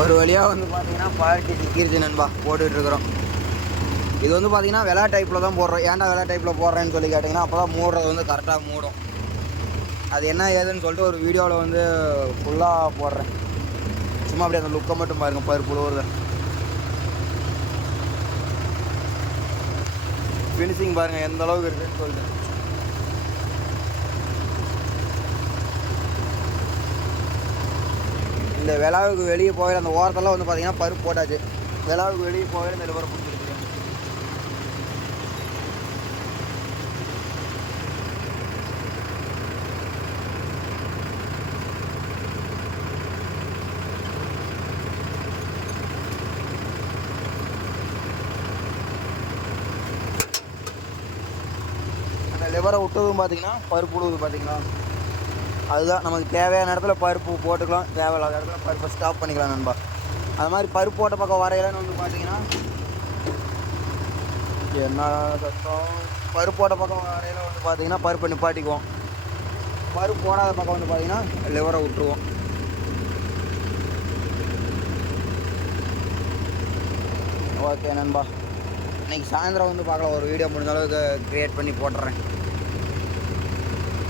ஒரு வழியாக வந்து பார்த்தீங்கன்னா பார்ட்டி சிக்கிருச்சு நண்பா, போட்டுட்ருக்குறோம். இது வந்து பார்த்தீங்கன்னா வெளா டைப்பில் தான் போடுறோம். ஏன்டா வெளா டைப்பில் போடுறேன்னு சொல்லி கேட்டிங்கன்னா, அப்போ தான் மூடுறது வந்து கரெக்டாக மூடும். அது என்ன ஏதுன்னு சொல்லிட்டு ஒரு வீடியோவில் வந்து ஃபுல்லாக போடுறேன். சும்மா அப்படியே அந்த லுக்கை மட்டும் பாருங்கள், பருப்பு உழுவுறது. ஃபினிஷிங் பாருங்கள் எந்த அளவுக்கு இருக்குதுன்னு சொல்லிட்டு. இந்த விழாவுக்கு வெளியே போகிற அந்த ஓரத்தெல்லாம் வந்து பார்த்தீங்கன்னா பருப்பு போட்டாச்சு. விழாவுக்கு வெளியே போகிற இந்த லிவரை பிடிச்சிருக்கு. அந்த லிவரை விட்டதும் பார்த்தீங்கன்னா பருப்பு விடுவது பார்த்தீங்களா, அதுதான் நமக்கு தேவையான இடத்துல பருப்பு போட்டுக்கலாம், தேவையில்லாத இடத்துல பருப்பை ஸ்டாப் பண்ணிக்கலாம் நண்பா. அது மாதிரி பருப்பு போட்ட பக்கம் வரையிலன்னு வந்து பார்த்தீங்கன்னா என்ன கஷ்டம், பருப்பு போட்ட பக்கம் வரையில வந்து பார்த்தீங்கன்னா பருப்பை நிப்பாட்டிக்குவோம். பருப்பு போடாத பக்கம் வந்து பார்த்தீங்கன்னா லிவரை விட்டுருவோம். ஓகே நண்பா, இன்றைக்கி சாயந்தரம் வந்து பார்க்கலாம், ஒரு வீடியோ முடிஞ்ச அளவுக்கு க்ரியேட் பண்ணி போட்டுறேன்.